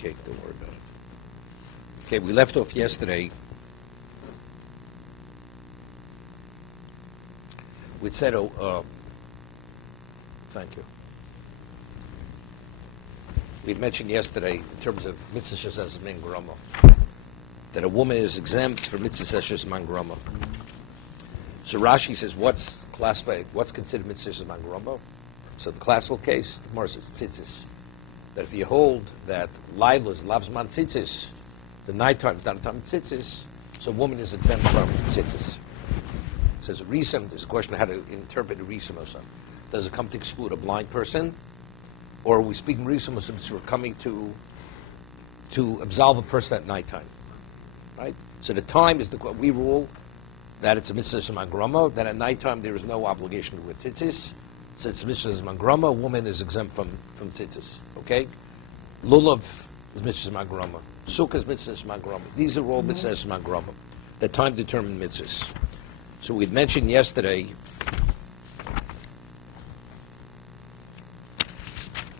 Okay, don't worry about it. Okay, we left off yesterday. We said, thank you. We mentioned yesterday, in terms of mitzvah sheshes man grama, that a woman is exempt from mitzvah sheshes man grama. So Rashi says, what's considered mitzvah sheshes man grama? So the classical case, the Gemara says tzitzis. That if you hold that Laila is lavzman tzitzis, the nighttime is not a time of tzitzis, so a woman is exempt from tzitzis. It says Risam, there's a question of how to interpret a Risam or something. Does it come to exclude a blind person? Or are we speaking Risam or something, so we're coming to absolve a person at nighttime? Right? So the time is we rule that it's a mitzvah sheshes grama, that at nighttime there is no obligation to wear tzitzis. Since mitzvah sheshes grama, a woman is exempt from tzitzis. Okay? Lulav is mitzvah sheshes grama. Sukkah is mitzvah sheshes grama. These are all mitzvah sheshes grama. The time determined mitzvahs. So we'd mentioned yesterday,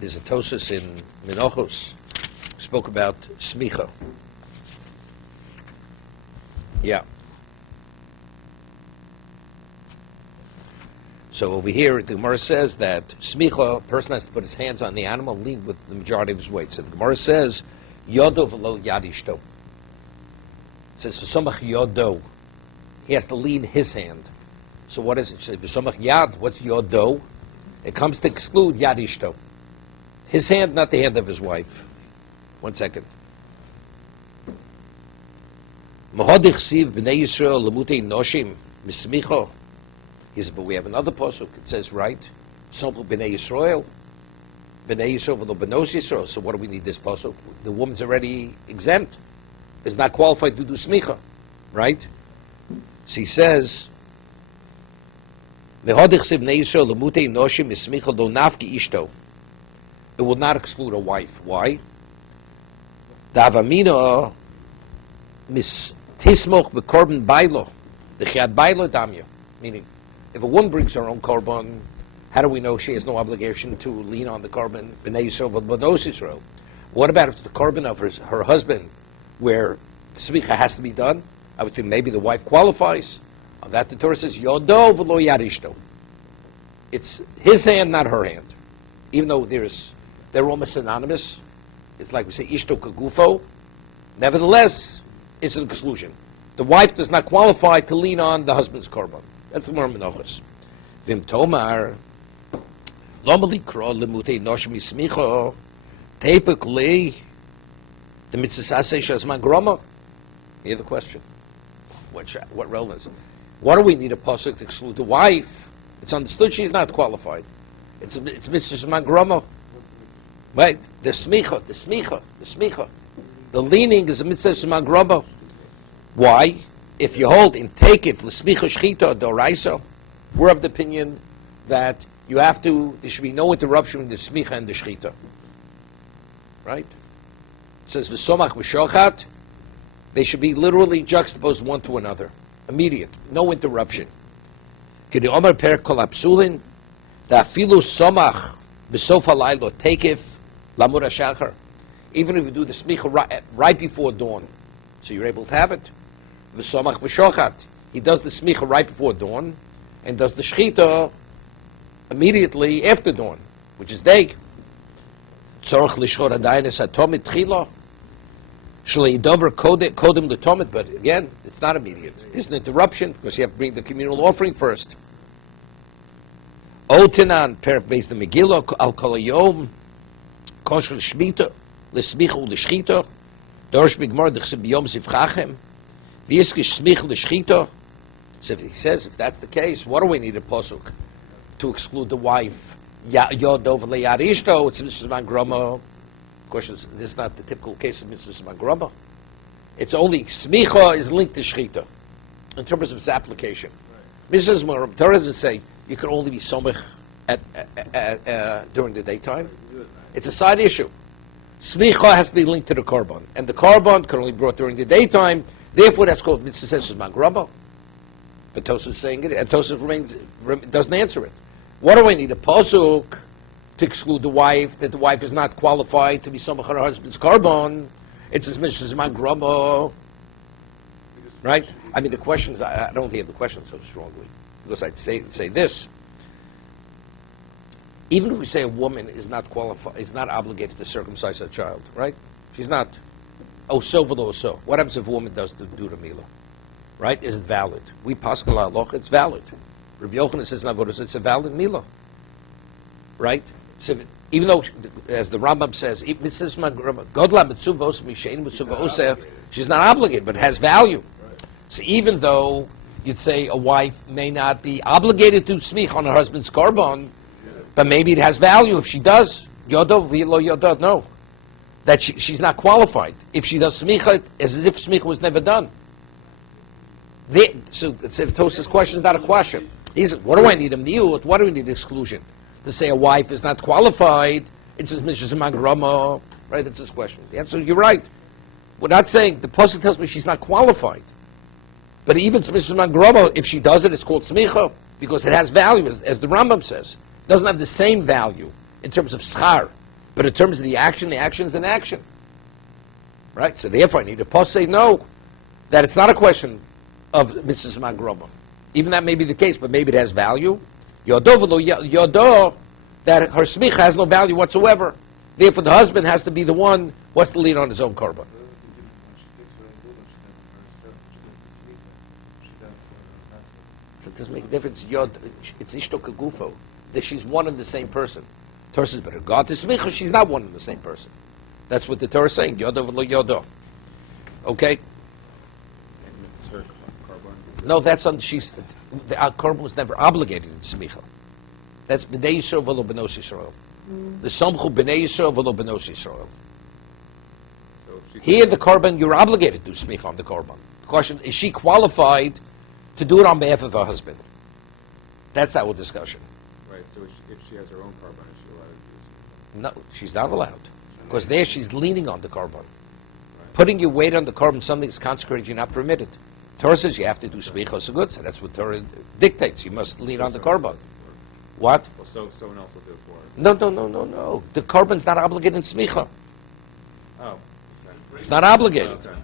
there's a Tosus in Menochos, spoke about smicha. Yeah. So over here, the Gemara says that smicha, a person has to put his hands on the animal and lean with the majority of his weight. So the Gemara says, yodo v'lo yad ishto. It says, v'somach yodo. He has to lean his hand. So what is it? V'somach yad, what's yodo? It comes to exclude yad ishto. His hand, not the hand of his wife. 1 second. Mahadich siv b'nei Yisrael lemutei noshim mismicho. He says, but we have another pasuk. It says, right? Something b'nei Yisrael v'lo b'nos Yisrael. So what do we need this pasuk? The woman's already exempt. Is not qualified to do smicha, right? So he says, Mahadich siv b'nei Yisrael lemutei noshim mismicho lo nafki ishto. It will not exclude a wife. Why? Davamina mis tismoch bekorban bailo. The chiad bailo damya. Meaning, if a woman brings her own korban, how do we know she has no obligation to lean on the korban b'nei Yisrael v'b'nos Yisrael? What about if it's the korban of her husband, where smicha has to be done? I would think maybe the wife qualifies. On that the Torah says yodo v'lo yad ishto. It's his hand, not her hand. Even though they're almost synonymous. It's like we say ishto kagufo. Nevertheless, it's an exclusion. The wife does not qualify to lean on the husband's korban. That's the Gemara Menachos. Vim tomar lo malikro lemutei noshim mismicho typically the mitzvah sheshes man grama. Hear the question. What relevance? What do we need a pasuk to exclude the wife? It's understood she's not qualified. It's mitzvah sheshes man grama. Right? The smicha. The leaning is a mitzvah sheshes man grama. Why? If you hold in take it l'smicha shchita doraisa, we're of the opinion that there should be no interruption between the smicha and the shchita. Right? It says v'somach v'shochat, they should be literally juxtaposed one to another. Immediate. No interruption. K'di omer per kol hapsulin, da'afilu somach b'sof halaylo tekef lamur hashachar. Even if you do the smicha right before dawn, so you're able to have it. V'somach v'shochat. He does the smicha right before dawn, and does the shchita immediately after dawn, which is day. Tzorach lishchor hadaynis hatomit tchila. Shlei dover kodem l'tomit, but again, it's not immediate. There's an interruption because you have to bring the communal offering first. Otenan per beis the Megillah al kol hayom kosher l'shmita l'smicha u'l'shchita dorsh b'gmar d'chseb b'yom zivchachem. So if he says, if that's the case, what do we need a pasuk to exclude the wife? Yodov leyad ishto, it's mitzvah man grama. Of course, this is not the typical case of mitzvah man grama. It's only smicha is linked to shchita in terms of its application. Mitzvah man Torah doesn't say you can only be somech during the daytime. It's a side issue. Smicha has to be linked to the korban, and the korban can only be brought during the daytime. Therefore, that's called mitzvah sheshes man grama. But Tosaf is saying it, and Tosaf doesn't answer it. What do I need a pasuk to exclude the wife, that the wife is not qualified to be some of her husband's carbon. It's as much as groma. Right? I mean, the questions, I don't hear the question so strongly. Because I'd say this. Even if we say a woman is not qualified, is not obligated to circumcise her child, right? She's not. Oh, so v'lo so. What happens if a woman does do the milah? Right? Is it valid? We paskin la'aloch, it's valid. Rabbi Yochanan says, it's a valid milah. Right? So even though, as the Rambam says, she's not obligated, but it has value. So even though you'd say a wife may not be obligated to smich on her husband's carbon, but maybe it has value if she does. Yodov v'lo yodov, no. That she's not qualified. If she does smicha, as if smicha was never done. So Tos's question is not a question. He says, what do I need a miut? What do we need exclusion? To say a wife is not qualified, it's just mishazimag rama, right? That's his question. The answer is, you're right. We're not saying, the pasuk tells me she's not qualified. But even mishazimag rama, if she does it, it's called smicha, because it has value, as the Rambam says. It doesn't have the same value in terms of schar, but in terms of the action is an action. Right? So therefore I need a pasuk say no, that it's not a question of mishazimag rama. Even that may be the case, but maybe it has value. Yodo, that her smicha has no value whatsoever. Therefore, the husband has to be the one who has to lean on his own korban. So it doesn't make a difference. It's ishto kagufo. That she's one and the same person. Torah says, but regard to smicha, she's not one and the same person. That's what the Torah is saying. Yodo v'lo yodo. Okay. No, that's on. The korban was never obligated in smicha. That's b'nei Yisrael v'lo benos Yisrael. The samchu b'nei Yisrael v'lo benos Yisrael. Here, the korban, you're obligated to do smicha on the korban. The question is, she qualified to do it on behalf of her husband? That's our discussion. Right. So if she has her own korban, is she allowed to do smicha? No, she's not allowed, because there she's leaning on the korban. Right. Putting your weight on the korban, something that's consecrated, you're not permitted. Torah says you have to do smicha so good, so that's what Torah dictates. You must lean on the korban. What? Well, so someone else will do it for her. No. The korban's not obligated in smicha. Oh. Okay. It's not obligated. Okay. I'm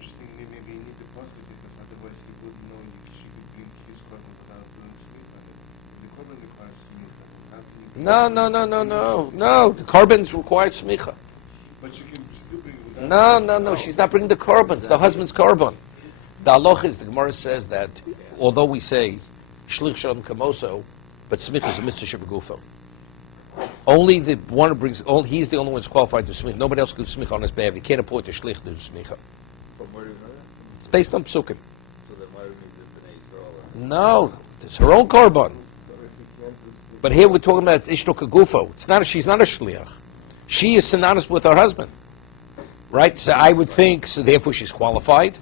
just thinking maybe you need the pasuk because otherwise he wouldn't know she could bring his korban without doing smicha. The korban requires smicha. No. The korban's required smicha. But you can still bring it without. No. She's not bringing the korban. It's the husband's korban. The halacha is, the Gemara says that although we say shlich shalom kamoso, but smicha is a mitzvah shebegufo. Only the one who brings, he's the only one who's qualified to smicha. Nobody else can do smicha on his behalf. You can't appoint a shlich to do smicha. But where do you know that? It's based on psukim. So then why do we need the b'nei Yisrael? No, it's her own korban. But here we're talking about it's ishto kagufo. She's not a shliach. She is synonymous with her husband. Right? So I would think, so therefore she's qualified.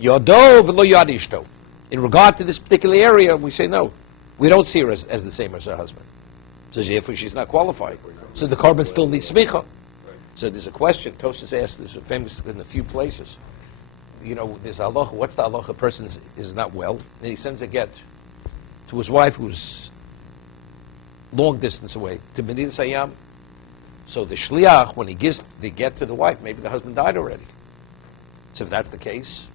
Yodo v'lo yad ishto. In regard to this particular area, we say no. We don't see her as the same as her husband. So therefore she's not qualified. So the korban still needs smicha. So there's a question. Tosas asked this, famous in a few places. You know, there's halacha. What's the halacha? A person is not well, and he sends a get to his wife who's long distance away, to Medina Sayyam. So the shliach, when he gives the get to the wife, maybe the husband died already. So if that's the case,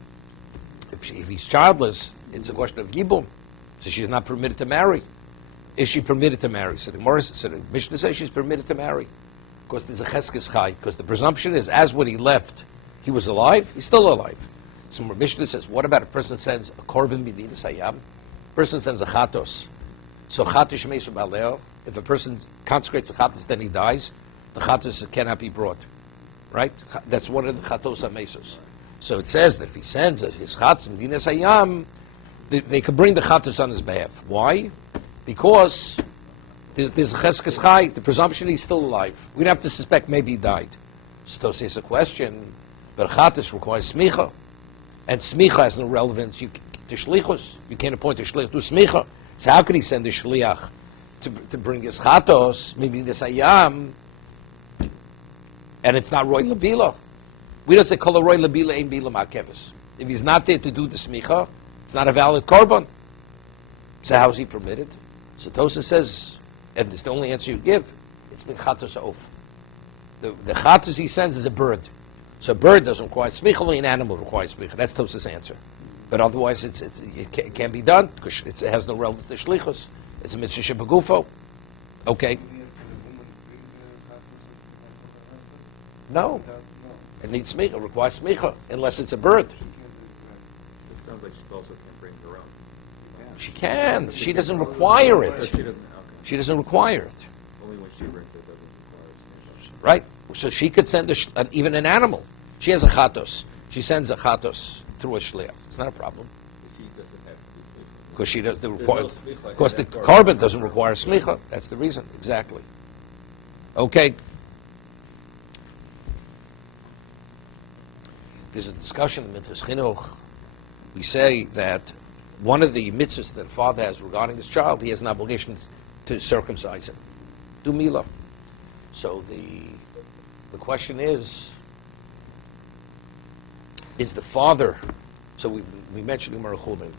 if he's childless, it's a question of gibum. So she's not permitted to marry. Is she permitted to marry? So the Mishnah says she's permitted to marry. Because there's a cheskes chai. Because the presumption is, as when he left, he was alive, he's still alive. So Mishnah says, what about a person sends a korban Medina Sayyam? A person sends a chatos. So chatos shemesu baleo. If a person consecrates a chatos, then he dies. The chatos cannot be brought, right? That's one of the chatos hamesos. So it says that if he sends his chatos Medina Sayyam, they can bring the chatos on his behalf. Why? Because there's a cheskes chai. The presumption he's still alive. We don't have to suspect maybe he died. So it's a question. But chatos requires smicha, and smicha has no relevance to shlichus. You can't appoint a shlich to smicha. So how can he send a shliach to bring his chatos, maybe the sayyam, and it's not roy labila? We don't say kol roy labila ein bila ma'keves. If he's not there to do the smicha, it's not a valid korban. So how is he permitted? So Tosa says and it's the only answer you give, it's Minchatos Ha'of. The Chatos he sends is a bird. So a bird doesn't require smicha, only an animal requires smicha. That's Tos's answer. But otherwise, it can't be done because it has no relevance to shlichus. It's a mitzvah shebagufo. Okay. No. It needs smicha. It requires smicha unless it's a bird. It sounds like she also can bring her own. She can. She doesn't require Or it. she doesn't. Okay. She doesn't require it. Only when she brings it doesn't require smicha. Right? So she could send even an animal. She has a chatos. She sends a chatos through a shliach. It's not a problem. She doesn't have to do smicha. Because she does the There's require. no smicha Because in the that carbon doesn't require smicha. That's the reason. Exactly. Okay. There's a discussion in Minchas Chinuch. We say that one of the mitzvahs that a father has regarding his child, he has an obligation to circumcise him, do milah. So the question is the father? So we mentioned Gemara Chulin.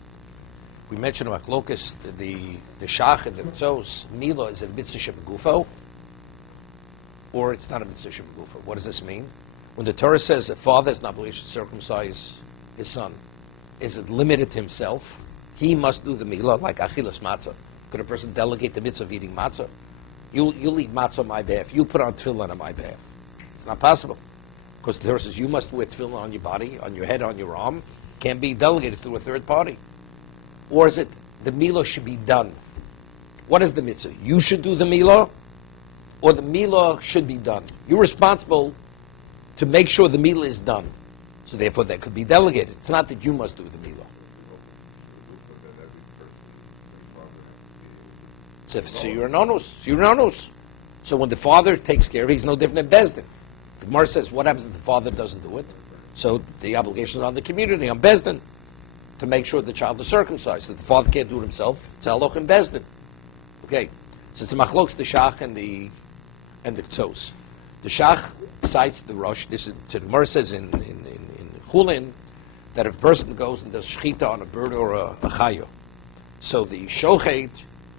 We mentioned Machlokas, the shach and the mitzvos. Milah is a mitzvah shebagufo, or it's not a mitzvah shebagufo. What does this mean? When the Torah says a father has an obligation to circumcise his son, is it limited to himself? He must do the milah, like achilas matzah. Could a person delegate the mitzvah of eating matzah? You'll eat matzah on my behalf. You put on tefillin on my behalf. It's not possible. Because the Torah says you must wear tefillin on your body, on your head, on your arm. Can't be delegated through a third party. Or is it the milah should be done? What is the mitzvah? You should do the milah, or the milah should be done? You're responsible to make sure the milah is done. So therefore that could be delegated. It's not that you must do the milah. So you're an onus. So when the father takes care of it, he's no different than Bezdin. The Gemara says, what happens if the father doesn't do it? So the obligation is on the community, on Bezdin, to make sure the child is circumcised. If the father can't do it himself, it's Haloch and Bezdin. Okay, so it's a machlokes, the shach and the tzos. The shach cites the rosh. This is, so the Gemara says in Chulin that if a person goes and does shchita on a bird or a chayo, so the shochet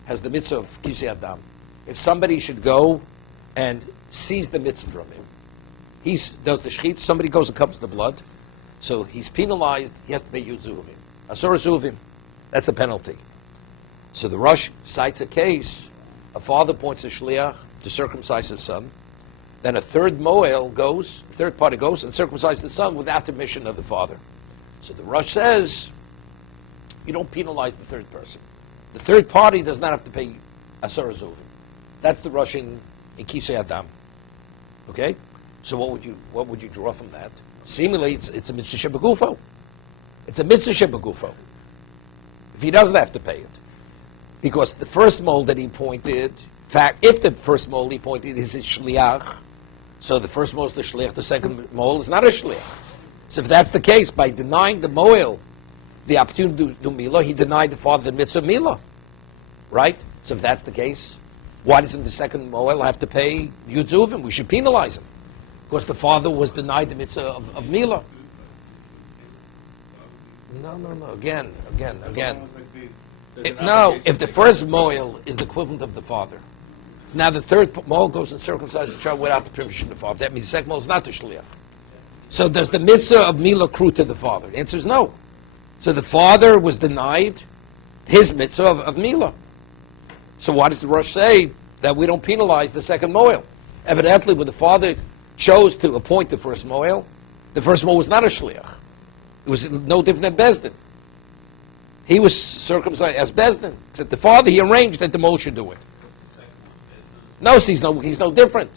has the mitzvah of kisei adam. If somebody should go and seize the mitzvah from him, he does the shchit, somebody goes and covers the blood, so he's penalized, he has to pay yuzuvim. Asur zuvim, that's a penalty. So the Rosh cites a case, a father appoints a shliach to circumcise his son, then a third party goes and circumcises the son without the permission of the father. So the Rosh says, you don't penalize the third person. The third party does not have to pay asur zuvim. That's the Rosh in kisei adam. Okay? So what would you draw from that? Seemingly, it's a mitzvah shebagufo. It's a mitzvah shebagufo. If he doesn't have to pay it, because the first mold that he pointed, in fact, if the first mold he pointed is his shliach, so the first mold is the shliach, the second mold is not a shliach. So if that's the case, by denying the moel the opportunity to do milah, he denied the father the mitzvah of milah, right? So if that's the case, why doesn't the second moel have to pay yuzuvim? We should penalize him. Because the father was denied the mitzvah of milah. No. Again. If the first moel is the equivalent of the father, now the third moel goes and circumcises the child without the permission of the father. That means the second moel is not the shliach. So does the mitzvah of milah accrue to the father? The answer is no. So the father was denied his mitzvah of milah. So why does the Rosh say that we don't penalize the second moel? Evidently, when the father chose to appoint the first moel was not a shliach. It was no different than Bezdin. He was circumcised as Bezdin. Except the father, he arranged that the moel should do it. No, he's no different.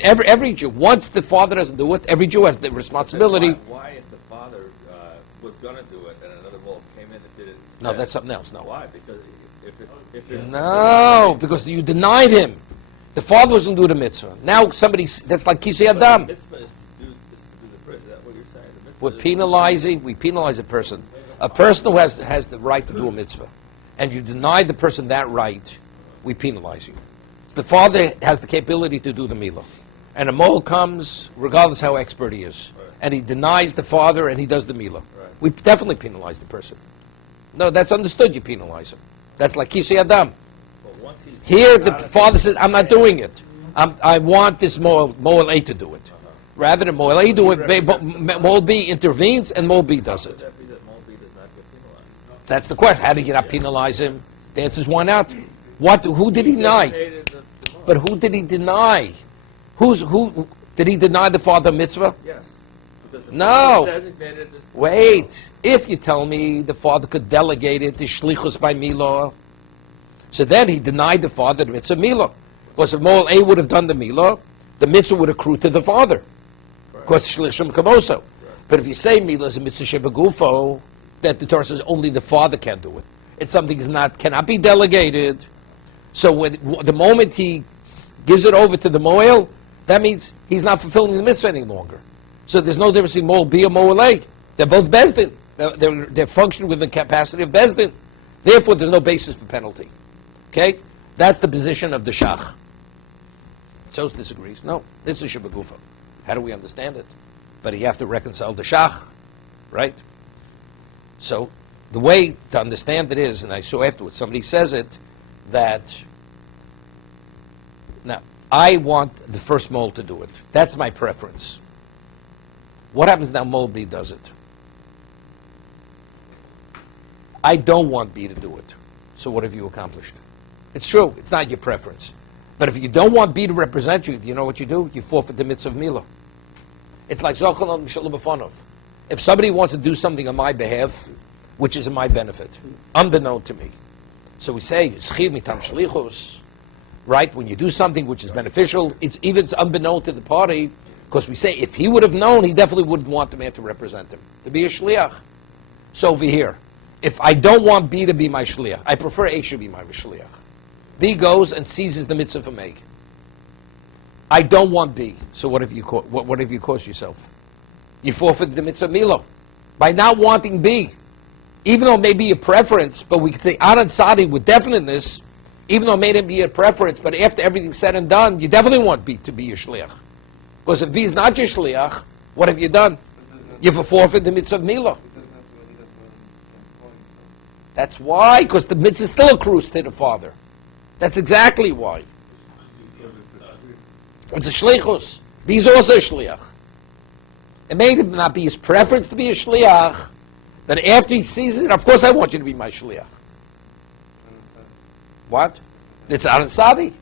Every Jew, once the father doesn't do it, every Jew has the responsibility. Why if the father was going to do it and another moel came in and did it? No, that's something else. No. Why? Because because you denied him. The father wasn't doing the mitzvah. Now that's like kisei adam. The mitzvah is to do the person. Is that what you're saying? We penalize a person. A person who has the right to do a mitzvah, and you deny the person that right, we penalize you. The father has the capability to do the milah. And a mole comes, regardless how expert he is, and he denies the father and he does the milah. We definitely penalize the person. No, that's understood, you penalize him. That's like kisei adam. once he's Here out the of father it, says, I'm not doing it. I want this Moel A to do it. Rather than Moel A do it, Moel B intervenes and Moel B does How it. could that be that Moby does not get penalized? That's the question. How did you not penalize him? The answer is why not? Who did he deny? Designated the Moel. But who did he deny? Who did he deny the father mitzvah? Yes. Because the No. father designated this. Wait. If you tell me the father could delegate it to shlichus by Milah, so then he denied the father the mitzvah Milah. Because if Moel A would have done the Milah, the mitzvah would accrue to the father. Because shlichum kamoso. But if you say Milah is a mitzvah shebegufo, that the Torah says only the father can do it. It's something that cannot be delegated. So the moment he gives it over to the Moel, that means he's not fulfilling the mitzvah any longer. So there's no difference between Moel B or Moel A. They're both Bezdin. They're functioning with the capacity of Bezdin. Therefore, there's no basis for penalty. Okay? That's the position of the Shach. Tzos disagrees. No, this is Shabbagufa. How do we understand it? But you have to reconcile the Shach, right? So the way to understand it is, and I saw afterwards, somebody says it, that now, I want the first Moel to do it. That's my preference. What happens now Moel B does it? I don't want B to do it. So what have you accomplished? It's true, it's not your preference. But if you don't want B to represent you, do you know what you do? You forfeit the mitzvah of Milah. It's like Zochel Mishalom B'Fanov. If somebody wants to do something on my behalf, which is in my benefit, unbeknown to me. So we say, Schiv mitam shlichus, right? When you do something which is beneficial, it's unbeknown to the party, because we say if he would have known, he definitely wouldn't want the man to represent him, to be a shliach. So over here, if I don't want B to be my shliach, I prefer A should be my shliach. B goes and seizes the mitzvah from A. I don't want B. So what have you caused yourself? You forfeited the mitzvah Milo by not wanting B. Even though it may be a preference, but we could say Anan Sadi with definiteness, even though it may not be a preference, but after everything's said and done, you definitely want B to be your shliach. Because if B is not your shliach, what have you done? You've forfeited the mitzvah of Milo. That's why, because the mitzvah still accrues to the father. That's exactly why. It's a shlichus. B is also a shliach. It may not be his preference to be a shliach, but after he sees it, of course I want you to be my shliach. What? It's Aran Sadi.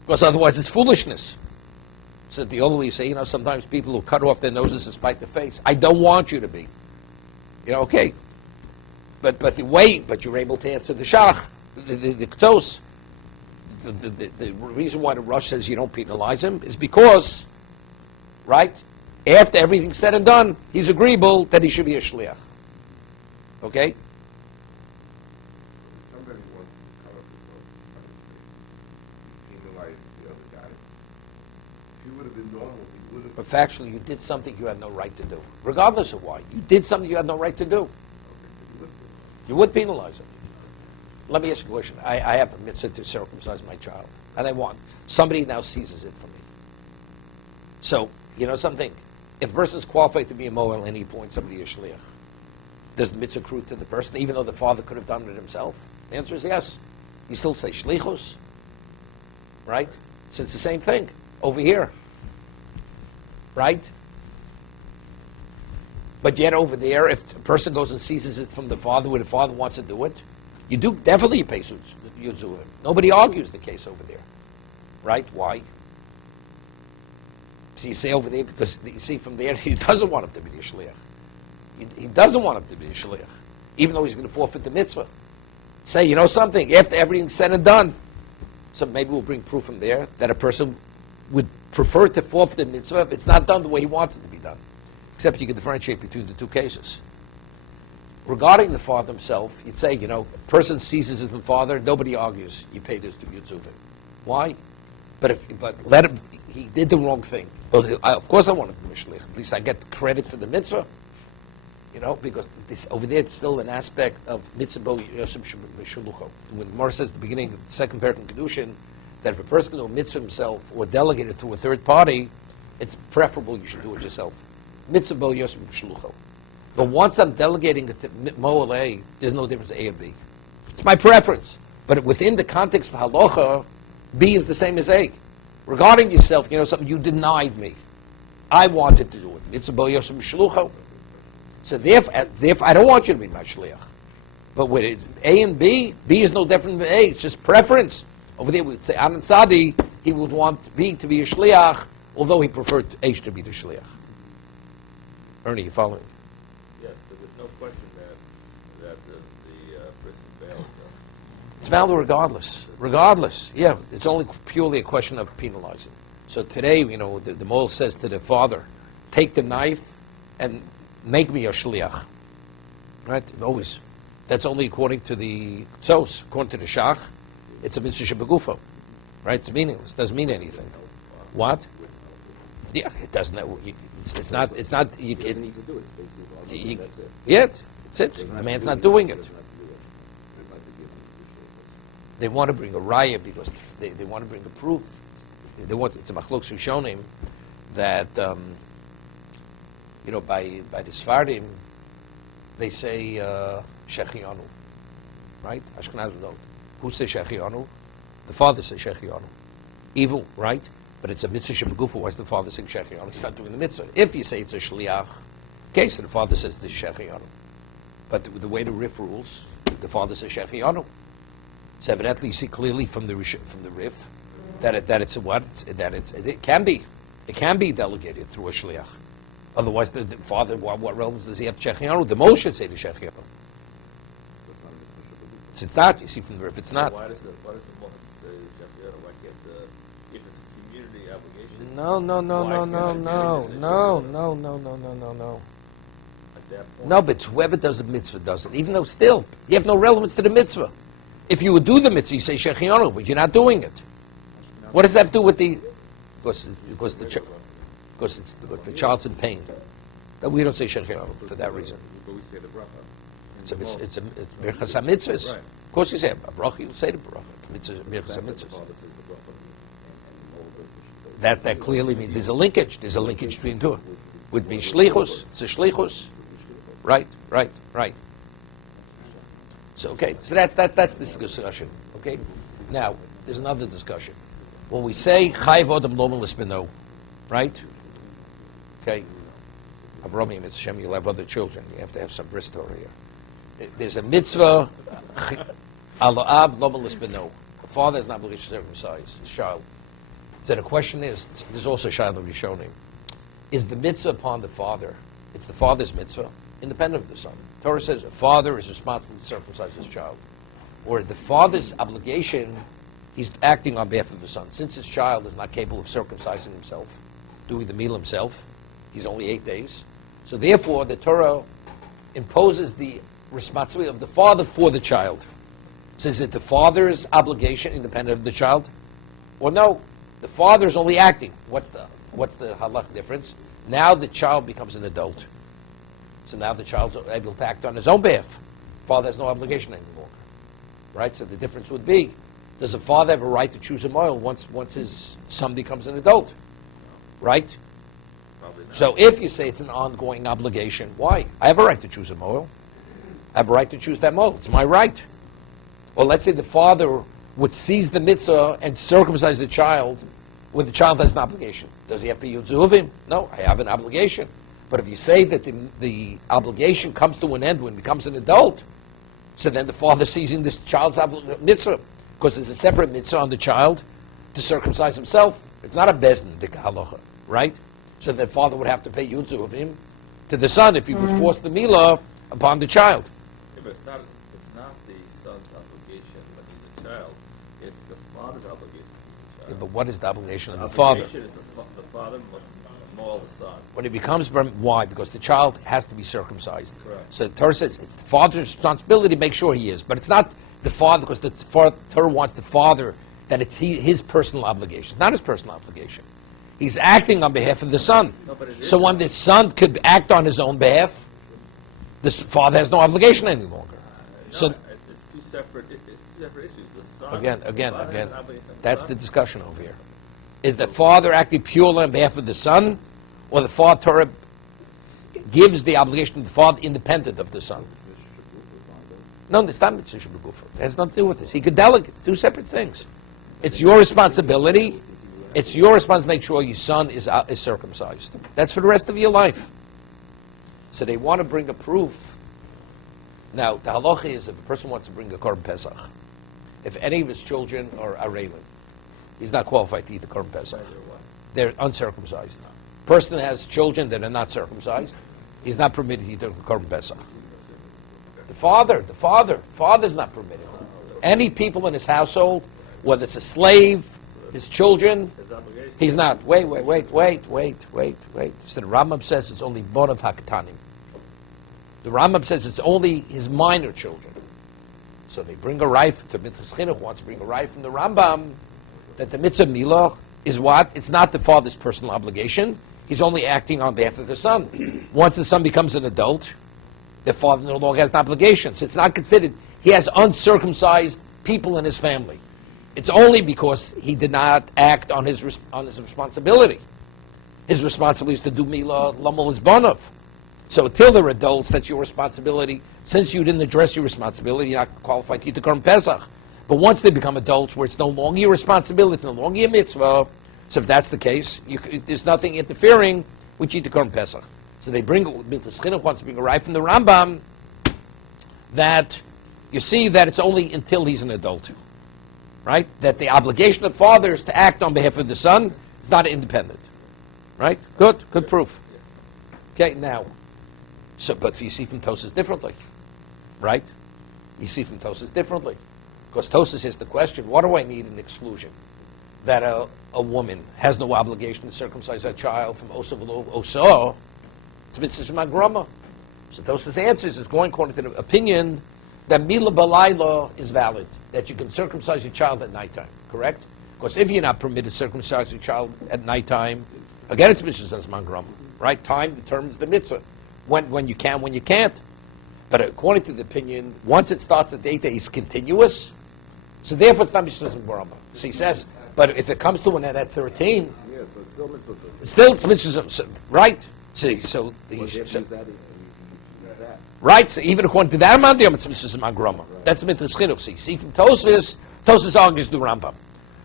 Because otherwise it's foolishness. So the only way you say, sometimes people will cut off their noses to spite the face. I don't want you to be. Okay. But you're able to answer the shach, the ktos. The reason why the Rosh says you don't penalize him is because, right, after everything's said and done, he's agreeable that he should be a shliach. Okay? Somebody wants to come up with penalize the other guy. If he would have been normal, he would have. But factually, you did something you had no right to do, regardless of why. You did something you had no right to do. You would penalize him. Let me ask you a question. I have a mitzvah to circumcise my child, and I want somebody now seizes it from me. So, something. If a person is qualified to be a moel at any point, somebody is shliach. Does the mitzvah accrue to the person, even though the father could have done it himself? The answer is yes. You still say shlichus, right? So it's the same thing over here, right? But yet over there, if a person goes and seizes it from the father, where the father wants to do it, you do definitely pay Yuzuvim. Nobody argues the case over there, right? Why? So you say over there because you see from there he doesn't want him to be a shliach. He doesn't want him to be a shliach, even though he's going to forfeit the mitzvah. Say, something, after everything's said and done, so maybe we'll bring proof from there that a person would prefer to forfeit the mitzvah if it's not done the way he wants it to be done. Except you can differentiate between the two cases. Regarding the father himself, you'd say, a person seizes his father, nobody argues. You pay this to Yitzuvim. Why? But let him. He did the wrong thing. Well, of course I want him to be shliach. At least I get credit for the mitzvah. Because over there it's still an aspect of mitzvah yosem shulucho. When Gemara says at the beginning of the second paragraph in kiddushin that if a person can do a mitzvah himself or delegate it through a third party, it's preferable you should do it yourself. Mitzvah yosem shulucho. But once I'm delegating it to Moel A, there's no difference to A or B. It's my preference. But within the context of halacha, B is the same as A. Regarding yourself, something you denied me. I wanted to do it. Mitzvah bo yosem shlucho. So therefore, I don't want you to be my shliach. But with A and B is no different than A. It's just preference. Over there, we would say Anan Sadi, he would want B to be a shliach, although he preferred H to be the shliach. Ernie, you following? Yes, but there's no question that the person failed. It's valid regardless. Yeah, it's only purely a question of penalizing. So today, the Mole says to the father, take the knife and make me a shliach. Right? Always. That's only according to the tzos. According to the shach, it's a mitzvah shebegufo. Right? It's meaningless. It doesn't mean anything. What? Yeah, it doesn't. It's not. It's not. He doesn't need to do it. It's basically his obligation, that's it. Yeah, that's it. The man's not doing it. They want to bring a raya because they want to bring a proof. It's a machlok rishonim that by the Sfardim they say shechianu, right? Ashkenazim don't. Who says shechianu? The father says shechianu. Evil, right? But it's a mitzvah shebegufa. Why is the father saying shechianu? He's not doing the mitzvah. If you say it's a shliach, okay, so the father says this shechianu. But the way the Rif rules, the father says shechianu. So evidently, you see clearly from the Rif that it can be delegated through a shliach. Otherwise, the father, what relevance does he have to shechianu? The Moshe should say the shechianu. So it's not. You see from the Rif, it's not. Why does the Moshe say shechianu? Why can't if it's a community obligation? No. At that point, No, but whoever does the mitzvah does it. Even though still you have no relevance to the mitzvah. If you would do the mitzvah, you say shechianu, but you're not doing it. What does that have to do with the? Because the child's in pain. That we don't say shechianu for that reason. but we say the bracha. It's birchas mitzvahs. Right. Of course, you say a bracha. You say the bracha. It's birchas mitzvahs. That clearly means there's a linkage. There's a linkage between two. Would be shlichus. It's a shlichus. Right. So okay. So that's this discussion. Okay. Now there's another discussion. When we say chayv adam loman l'spino, right? Okay. Avraham, it's Shem. You'll have other children. You have to have some bris Torah here. There's a mitzvah ala'av loman l'spino. The father is not obliged to circumcise his child. So the question is, there's also Shiloh Rishonim. Is the mitzvah upon the father? It's the father's mitzvah, independent of the son. Torah says a father is responsible to circumcise his child. Or the father's obligation, he's acting on behalf of the son. Since his child is not capable of circumcising himself, doing the meal himself, he's only 8 days. So therefore, the Torah imposes the responsibility of the father for the child. So is it the father's obligation, independent of the child? Or no? The father is only acting. What's the halach difference? Now the child becomes an adult. So now the child's able to act on his own behalf. Father has no obligation anymore. Right? So the difference would be, does a father have a right to choose a moil once his son becomes an adult? Right? Probably not. So if you say it's an ongoing obligation, why? I have a right to choose a moil. I have a right to choose that moil. It's my right. Or let's say the father would seize the mitzvah and circumcise the child when the child has an obligation. Does he have to use him? No, I have an obligation. But if you say that the obligation comes to an end when he becomes an adult, so then the father seizing this child's mitzvah, because there's a separate mitzvah on the child to circumcise himself. It's not a bezdin, the halacha, right? So the father would have to pay him to the son if he would force the milah upon the child. Yeah, but it's not the son's obligation when he's a child. It's the father's obligation when he's a child. Yeah, but what is the obligation of the father? Obligation is the father must maul the son. When he becomes, why? Because the child has to be circumcised. Correct. So the Torah says it's the father's responsibility to make sure he is. But it's not the father, because the Torah wants the father that it's his personal obligation. It's not his personal obligation. He's acting on behalf of the son. No, but it is. So when the son could act on his own behalf, the father has no obligation any longer. No, So it's two separate issues. The son, again, the father has an obligation to the that's son. the discussion over here. Is the father acting purely on behalf of the son, or the father Torah gives the obligation to the father independent of the son? No, it's not mitzvah shebegufa. It has nothing to do with this. He could delegate, two separate things. It's your responsibility. It's your responsibility to make sure your son is circumcised. That's for the rest of your life. So they want to bring a proof. Now, the halacha is if a person wants to bring a korban pesach, if any of his children are arelim, he's not qualified to eat the korban pesach. They're uncircumcised. Person has children that are not circumcised, he's not permitted to eat the korban pesach. The father's not permitted. Any people in his household, whether it's a slave, his children, he's not. Wait. So the Rambam says it's only bonav haktanim. The Rambam says it's only his minor children. So they bring a rife, to Mitzvah Chinuch wants to bring a rife from the Rambam, that the Mitzvah Milah is what? It's not the father's personal obligation. He's only acting on behalf of the son. Once the son becomes an adult, the father no longer has an obligation. So it's not considered, he has uncircumcised people in his family. It's only because he did not act on his responsibility. His responsibility is to do Milah Lamal Izbanov. So until they're adults, that's your responsibility. Since you didn't address your responsibility, you're not qualified to eat the Korban Pesach. But once they become adults, where it's no longer your responsibility, it's no longer your mitzvah, so if that's the case, there's nothing interfering with eat the Korban Pesach. So they bring, Mitzvah Chinuch wants to bring a right from the Rambam, that you see that it's only until he's an adult. Right? That the obligation of fathers to act on behalf of the son is not independent. Right? Good proof. Okay, now, but you see from Tosas differently. Right? You see from Tosas differently. Because Tosas is the question, what do I need an exclusion? That a woman has no obligation to circumcise her child from Osa V'lo Osa, it's Mitzvah Magrama. So Tosas answers is going according to the opinion that Mila Balayla is valid, that you can circumcise your child at nighttime, correct? Because if you're not permitted to circumcise your child at nighttime, again it's Mitzvah Magrama, right? Time determines the mitzvah. When you can, when you can't. But according to the opinion, once it starts the date, is continuous. So therefore, it's not Mitzvah Magrama. So he says, but if it comes to an at 13, Yeah, so it's still mitzvah. still it's Mitzvah, right? See, so the Well, use that. right. So even according to that amount, it's Mitzvah Magrama. That's Mitzvah Chinuch. So you see from Tosfos argues the Rambam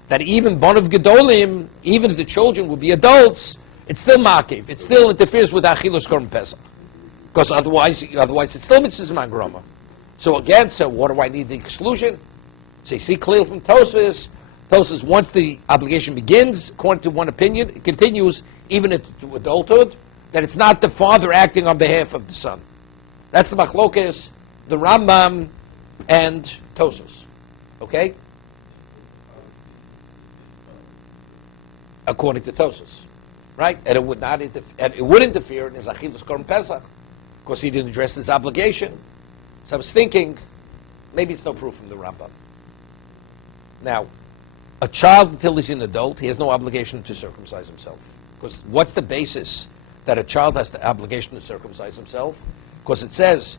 that even Bonav Gedolim, even if the children will be adults, it's still makiv. It still interferes with Achilos Korban Pesach. Because otherwise it's still Mitzvah Magrama. So again, so what do I need the exclusion? So you see clearly from Tosfos, once the obligation begins, according to one opinion, it continues even into adulthood, that it's not the father acting on behalf of the son. That's the machlokes, the Rambam, and Tosfos. Okay? According to Tosfos. Right? And it would not it would interfere in his Achilas Korban Pesach, because he didn't address his obligation. So I was thinking, maybe it's no proof from the Rambam. Now, a child until he's an adult, he has no obligation to circumcise himself. Because what's the basis that a child has the obligation to circumcise himself? Because it says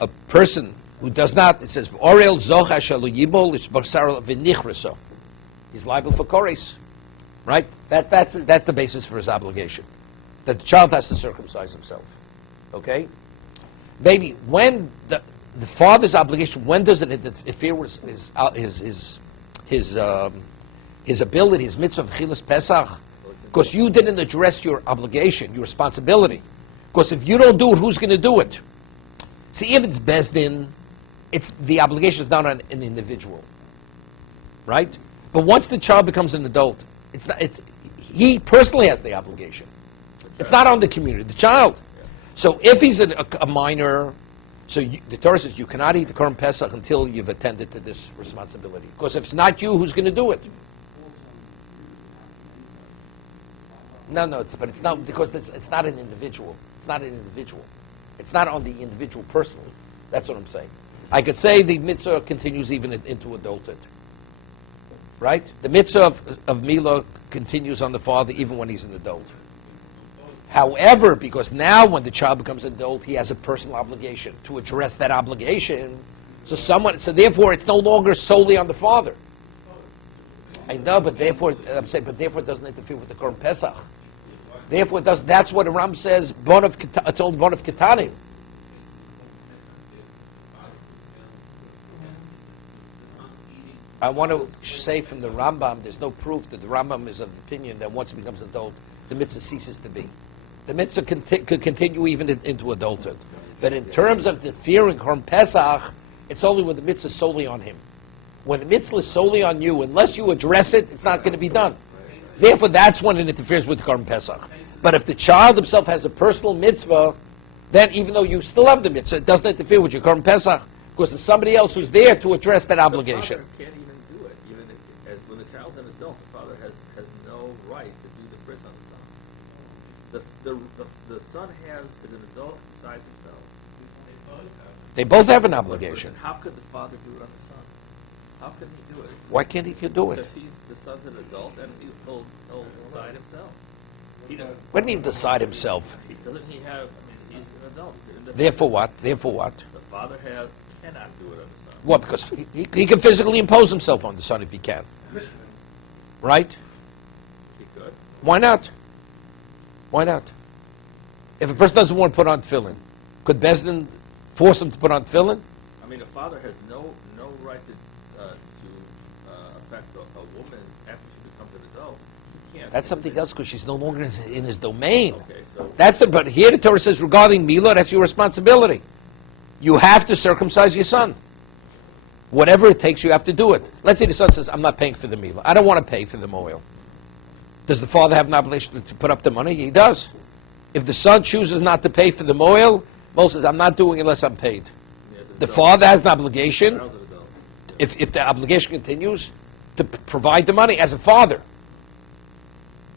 a person who does not, it says, Orel Zocha Shalu Yibol Ishbarsar V'nichreso. He's liable for kores. Right? That's the basis for his obligation. That the child has to circumcise himself. Okay? Maybe when the father's obligation, when does it interfere with his ability, his mitzvah of Chilas Pesach? Because you didn't address your obligation, your responsibility. Because if you don't do it, who's going to do it? See, if it's Bezdin, the obligation is not on an individual. Right? But once the child becomes an adult, he personally has the obligation. It's not on the community, the child. So if he's a minor, the Torah says you cannot eat the Korban Pesach until you've attended to this responsibility. Because if it's not you, who's going to do it? No, but it's not, because it's not an individual. It's not an individual. It's not on the individual personally. That's what I'm saying. I could say the mitzvah continues even into adulthood. Right? The mitzvah of Milah continues on the father even when he's an adult. However, because now when the child becomes an adult, he has a personal obligation to address that obligation. So therefore it's no longer solely on the father. I know, but therefore it doesn't interfere with the Korban Pesach. Therefore it does. That's what the Ram says. It's only Bonav Ketanim. I want to say from the Rambam, there's no proof that the Rambam is of the opinion that once he becomes an adult, the mitzvah ceases to be. The mitzvah could continue even into adulthood. But in terms of the fearing Korban Pesach, it's only when the mitzvah is solely on him. When the mitzvah is solely on you, unless you address it, it's not going to be done. Therefore, that's when it interferes with Korban Pesach. But if the child himself has a personal mitzvah, then even though you still have the mitzvah, it doesn't interfere with your Korban Pesach, because there's somebody else who's there to address that obligation. The father can't even do it. Even if, as when the child's an adult, the father has no right to do the bris on the son. The son has, as an adult, besides himself. They both have an obligation. How could the father do it on the son? How can he do it? Why can't he do it? Because the son's an adult and he'll decide himself. He doesn't. What do you mean decide himself? Doesn't he have? I mean, he's an adult. Therefore what? Therefore what? The father cannot do it on the son. What? Because he can physically impose himself on the son if he can. Right? He could. Why not? Why not? If a person doesn't want to put on tefillin, could Bezdin force him to put on tefillin? I mean, a father has no right to affect a woman after she becomes an adult. He can't. That's something else because she's no longer in his domain. Okay, so But here the Torah says regarding Milah, that's your responsibility. You have to circumcise your son. Whatever it takes, you have to do it. Let's say the son says, I'm not paying for the Milah. I don't want to pay for the oil. Does the father have an obligation to put up the money? He does. If the son chooses not to pay for the oil, Moses says, I'm not doing it unless I'm paid. The father has an obligation, if the obligation continues, to provide the money as a father.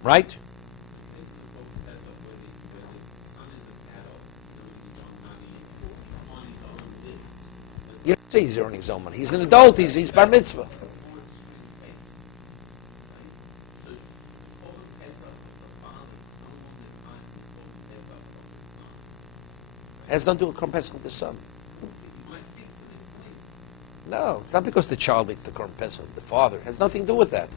Right? You don't say he's earning his own money. He's an adult. He's bar mitzvah. It has nothing to do with Korban Pesach with the son. No, it's not because the child makes the Korban Pesach, the father. It has nothing to do with that.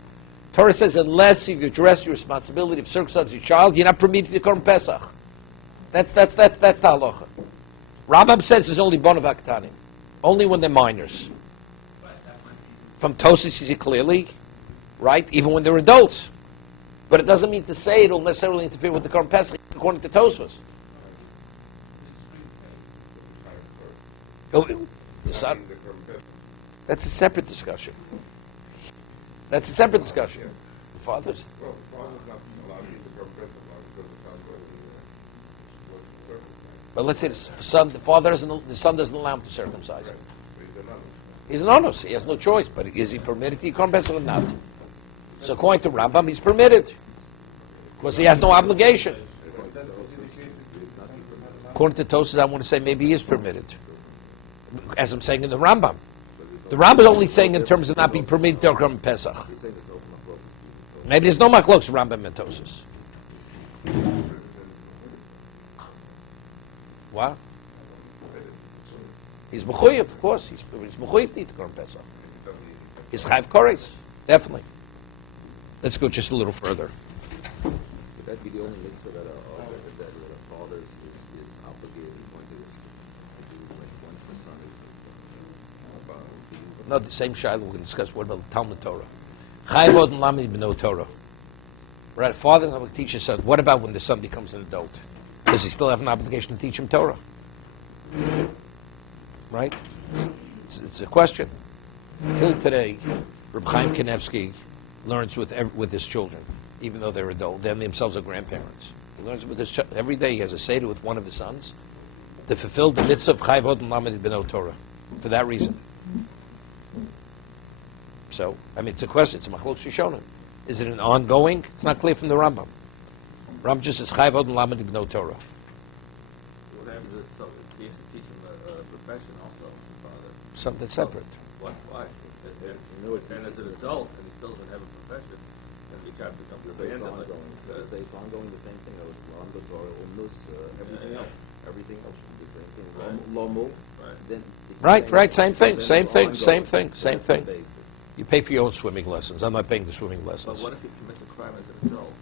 Torah says unless you address your responsibility of circumcising your child, you're not permitted to Korban Pesach. That's the halacha. Rambam says it's only bonav aktanim, only when they're minors. From Tosas you see clearly, right? Even when they're adults. But it doesn't mean to say it'll necessarily interfere with the Korban Pesach according to Tosas. That's a separate discussion. That's a separate discussion. The fathers. Well, the father's not allowed to use the Korban Pesach because the son's going to But let's say the father doesn't, the son doesn't allow him to circumcise him. Right. He's an onus. He has no choice. But is he permitted to eat Korban Pesach or not? So according to Rambam, he's permitted because he has no obligation. According to Tosas, I want to say maybe he is permitted, as I'm saying in the Rambam. The Rambam is only saying in terms of not being permitted to Korban Pesach. Maybe there's no machlokes Rambam and Tosas. What? He's mechuyev, of course. He's mechuyev to eat Korban Pesach. He's chayv koros, definitely. Let's go just a little further. Would that be the only mitzvah that a father is obligated to do once the son is? No, the same shiloh we're going to discuss. What about the Talmud Torah? Chayv odin lamid b'no Torah. Right, a father will teach his son. What about when the son becomes an adult? Does he still have an obligation to teach him Torah? Right? It's a question. Till today, Reb Chaim Kanevsky learns with his children, even though they're adult. They themselves are grandparents. He learns with his every day. He has a seder with one of his sons to fulfill the mitzvah of Chayv odin lamid b'no Torah. For that reason. So, I mean, it's a question. It's a machlok shishonim. Is it an ongoing? It's not clear from the Rambam. Rambam just says Chayv odin lamid b'no Torah. What happens if he has to teach him a profession also, father? Something separate. Why? And as an adult, and he still doesn't have a profession, then he can't become the Say it's band ongoing. Say it's ongoing. The same thing. It's Talmud, Torah, Umnus, everything else. Everything else should be the same thing. Right. Lomu. Right. Then Right, same thing, then same it's thing, ongoing. same thing, same That's the thing. basis. You pay for your own swimming lessons. I'm not paying the swimming But lessons. what if he commits a crime as an adult?